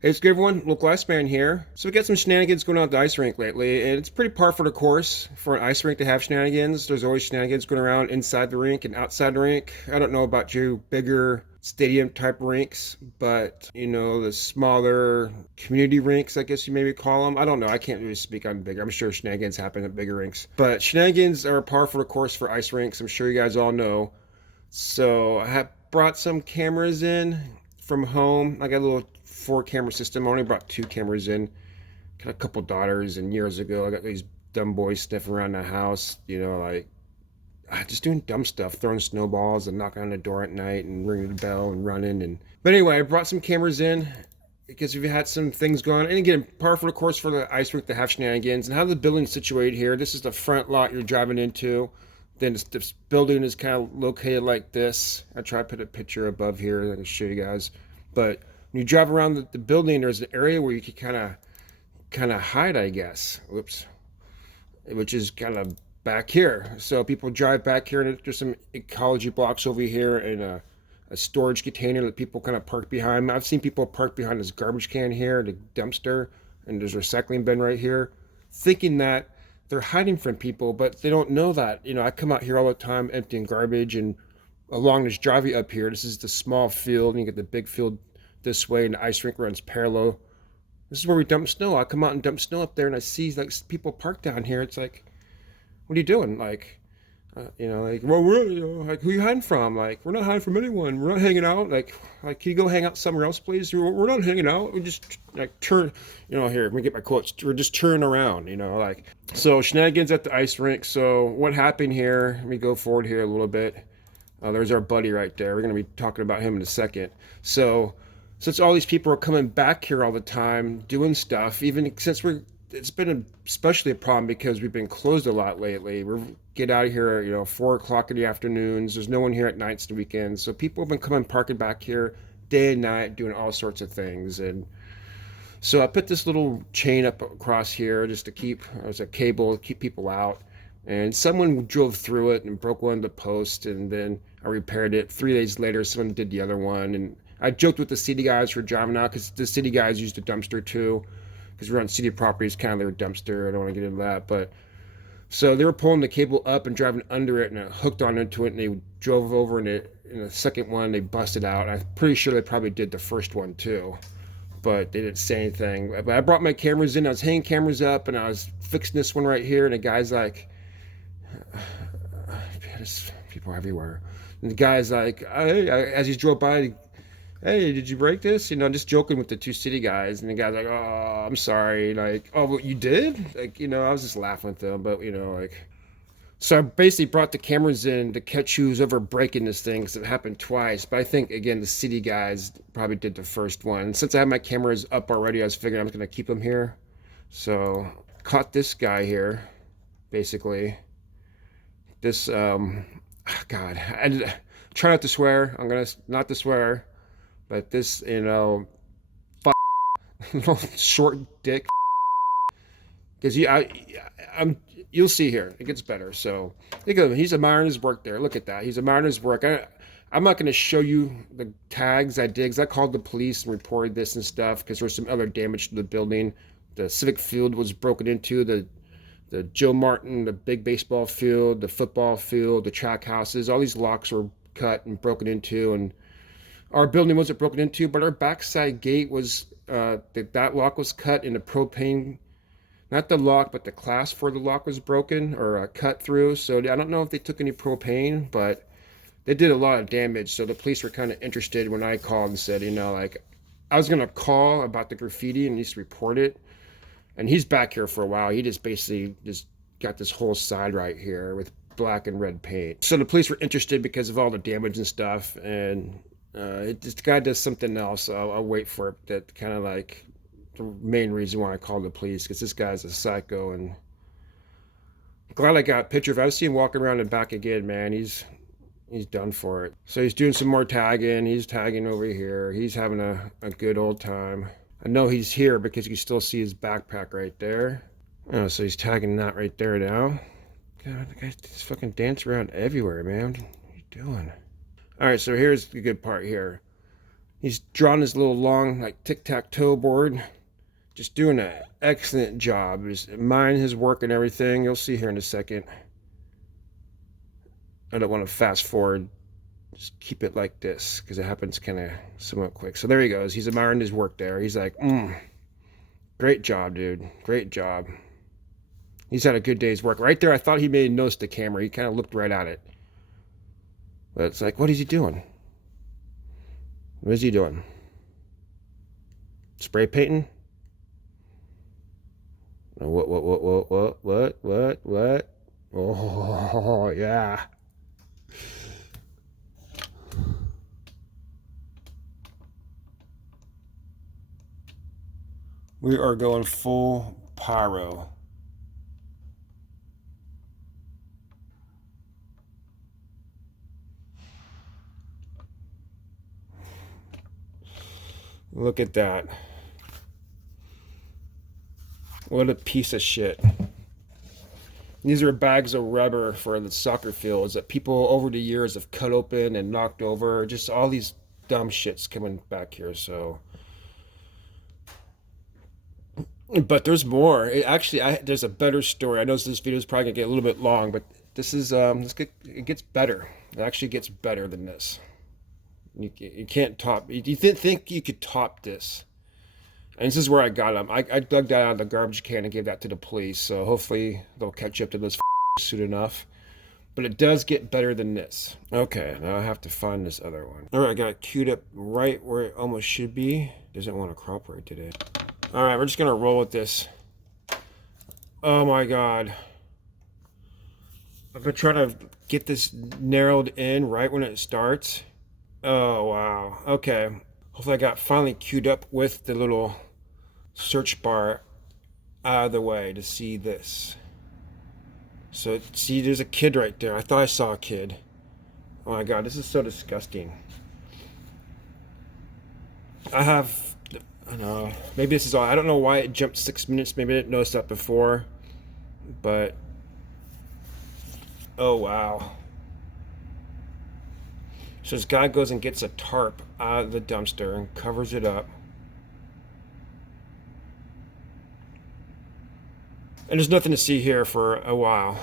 Hey, it's good everyone, local ice man here. So we got some shenanigans going on at the ice rink lately, and it's pretty par for the course for an ice rink to have shenanigans. There's always shenanigans going around inside the rink and outside the rink. I don't know about you bigger stadium type rinks, but the smaller community rinks, I guess you maybe call them. I don't know. I can't really speak on bigger. I'm sure shenanigans happen at bigger rinks, but shenanigans are par for the course for ice rinks. I'm sure you guys all know. So I have brought some cameras in from home. I got a little four camera system. I only brought two cameras in. Got a couple daughters, and years ago I got these dumb boys sniffing around the house, like just doing dumb stuff, throwing snowballs and knocking on the door at night and ringing the bell and running. And but anyway, I brought some cameras in because we've had some things going on. And again, par for the course for the ice rink to have shenanigans. And how the building's situated here. This is the front lot you're driving into. Then this building is kind of located like this. I try to put a picture above here that I can show you guys. But when you drive around the building, there's an area where you can kind of hide, I guess. Whoops, which is kind of back here. So people drive back here, and there's some ecology blocks over here, and a storage container that people kind of park behind. I've seen people park behind this garbage can here, the dumpster, and there's a recycling bin right here, thinking that they're hiding from people, but they don't know that. I come out here all the time emptying garbage, and along this driveway up here, this is the small field, and you get the big field this way, and the ice rink runs parallel. This is where we dump snow. I come out and dump snow up there, and I see like people parked down here. It's like, what are you doing? Well, like, who are you hiding from? Like, we're not hiding from anyone. We're not hanging out. Like, can you go hang out somewhere else, please? We're not hanging out. We just like turn, here. Let me get my quotes. We're just turning around, like. So shenanigans at the ice rink. So what happened here? Let me go forward here a little bit. There's our buddy right there. We're gonna be talking about him in a second. So since all these people are coming back here all the time doing stuff, even since it's been especially a problem because we've been closed a lot lately. We get out of here, 4 o'clock in the afternoons. There's no one here at nights and weekends, so people have been coming parking back here day and night, doing all sorts of things. And so I put this little chain up across here just to keep, as a cable, to keep people out. And someone drove through it and broke one of the posts, and then I repaired it. 3 days later, someone did the other one, and I joked with the city guys for driving out because the city guys used a dumpster too, because we're on city property. It's kind of their dumpster. I don't want to get into that, but so they were pulling the cable up and driving under it, and it hooked on into it, and they drove over, and in the second one they busted out. I'm pretty sure they probably did the first one too, but they didn't say anything. But I brought my cameras in. I was hanging cameras up, and I was fixing this one right here, and the guy's like, there's people everywhere. And the guy's like, hey, as he drove by, hey, did you break this? Just joking with the two city guys. And the guy's like, oh, I'm sorry. Like, oh, what you did? Like, I was just laughing with them. But, so I basically brought the cameras in to catch who's ever breaking this thing because it happened twice. But I think, again, the city guys probably did the first one. And since I had my cameras up already, I was figuring I was going to keep them here. So caught this guy here, basically. This, God, I try not to swear. I'm going to not to swear. But this, little short dick, because you'll see here, it gets better. So he's admiring his work there. Look at that. He's admiring his work. I'm not going to show you the tags I did, because I called the police and reported this and stuff because there's some other damage to the building. The civic field was broken into. The Joe Martin, the big baseball field, the football field, the track houses. All these locks were cut and broken into, and our building wasn't broken into, but our backside gate was, that lock was cut in the propane, not the lock, but the clasp for the lock was broken or cut through. So I don't know if they took any propane, but they did a lot of damage. So the police were kind of interested when I called and said, I was going to call about the graffiti and just report it. And he's back here for a while. He just basically just got this whole side right here with black and red paint. So the police were interested because of all the damage and stuff. And this guy does something else. I'll wait for it. That kind of like the main reason why I called the police, because this guy's a psycho. And I'm glad I got a picture of him. I see him walking around and back again, man. He's done for it. So he's doing some more tagging. He's tagging over here. He's having a good old time. I know he's here because you can still see his backpack right there. Oh, so he's tagging that right there now. God, the guy just fucking dance around everywhere, man. What are you doing? All right, so here's the good part here. He's drawn his little long, like, tic-tac-toe board. Just doing an excellent job. Just mind his work and everything. You'll see here in a second. I don't want to fast forward. Just keep it like this because it happens kind of somewhat quick. So there he goes. He's admiring his work there. He's like, great job, dude. Great job. He's had a good day's work. Right there, I thought he may notice the camera. He kind of looked right at it. But it's like, what is he doing? What is he doing? Spray painting? What? Oh, yeah. We are going full pyro. Look at that. What a piece of shit. These are bags of rubber for the soccer fields that people over the years have cut open and knocked over. Just all these dumb shits coming back here, so. But there's more. There's a better story. I know this video is probably gonna get a little bit long, but this is it gets better. It actually gets better than this. You can't top. You didn't think you could top this. And this is where I got them. I dug that out of the garbage can and gave that to the police. So hopefully they'll catch up to this soon enough. But it does get better than this. Okay, now I have to find this other one. All right, I got it queued up right where it almost should be. Doesn't want to crop right today. All right, we're just gonna roll with this. Oh my God. I'm gonna try to get this narrowed in right when it starts. Oh, wow. Okay. Hopefully I got finally queued up with the little search bar out of the way to see this. So, see, there's a kid right there. I thought I saw a kid. Oh my God, this is so disgusting. I don't know, maybe this is all, I don't know why it jumped 6 minutes. Maybe I didn't notice that before. But, oh wow. So this guy goes and gets a tarp out of the dumpster and covers it up. And there's nothing to see here for a while.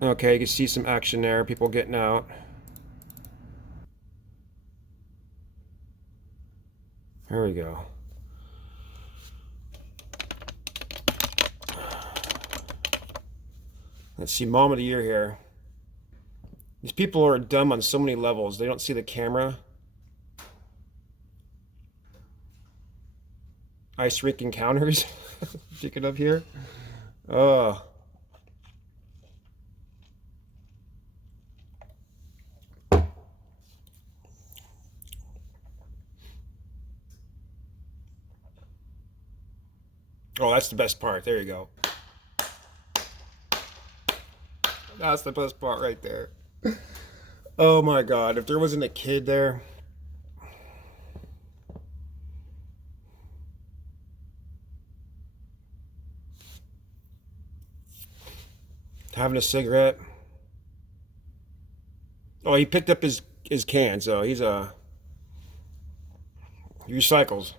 Okay, you can see some action there, people getting out. Here we go. Let's see, Mom of the Year here. These people are dumb on so many levels. They don't see the camera. Ice Rink Encounters. Pick it up here. Oh. Oh, that's the best part. There you go. That's the best part right there. Oh my God, if there wasn't a kid there. Having a cigarette. Oh, he picked up his can, so he recycles.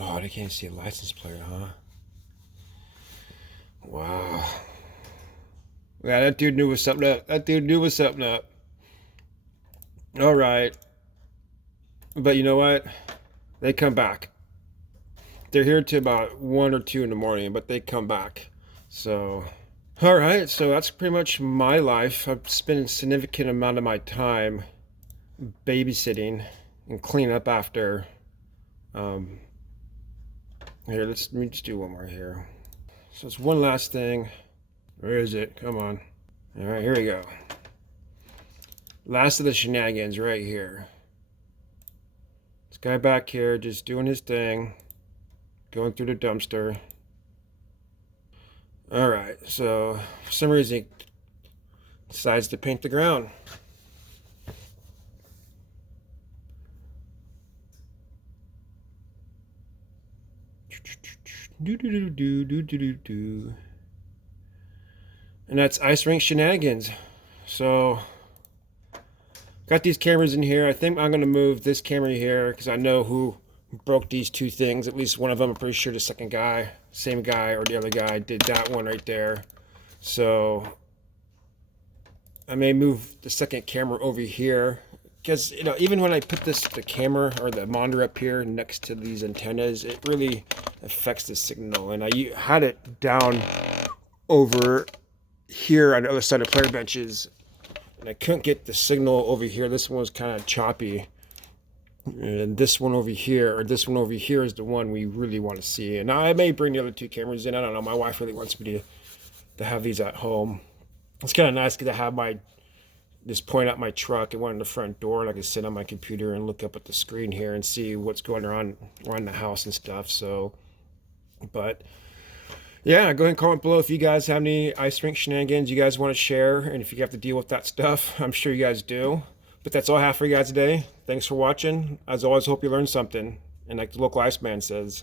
Oh, they can't see a license plate, huh? Wow. Yeah, that dude knew was something up. That dude knew was something up. All right. But you know what? They come back. They're here to about 1 or 2 in the morning, but they come back. So, all right. So that's pretty much my life. I've spent a significant amount of my time babysitting and cleaning up after. Here, let me just do one more here. So it's one last thing. Where is it? Come on. All right, here we go. Last of the shenanigans right here. This guy back here just doing his thing. Going through the dumpster. All right, so for some reason he decides to paint the ground. And that's Ice Rink Shenanigans. So got these cameras in here. I think I'm going to move this camera here because I know who broke these two things. At least one of them, I'm pretty sure the second guy, same guy or the other guy, did that one right there. So I may move the second camera over here because, you know, even when I put the camera or the monitor up here next to these antennas, it really affects the signal. And I had it down over here on the other side of player benches, and I couldn't get the signal over here. This one was kind of choppy, and this one over here, or this one over here, is the one we really want to see. And I may bring the other two cameras in. I don't know. My wife really wants me to have these at home. It's kind of nice because I have this point out my truck and one in the front door, and I can sit on my computer and look up at the screen here and see what's going on around the house and stuff. So, but yeah, go ahead and comment below if you guys have any Ice Rink Shenanigans you guys want to share, and if you have to deal with that stuff. I'm sure you guys do. But that's all I have for you guys today. Thanks for watching. As always, hope you learned something. And like the local Iceman says,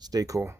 stay cool.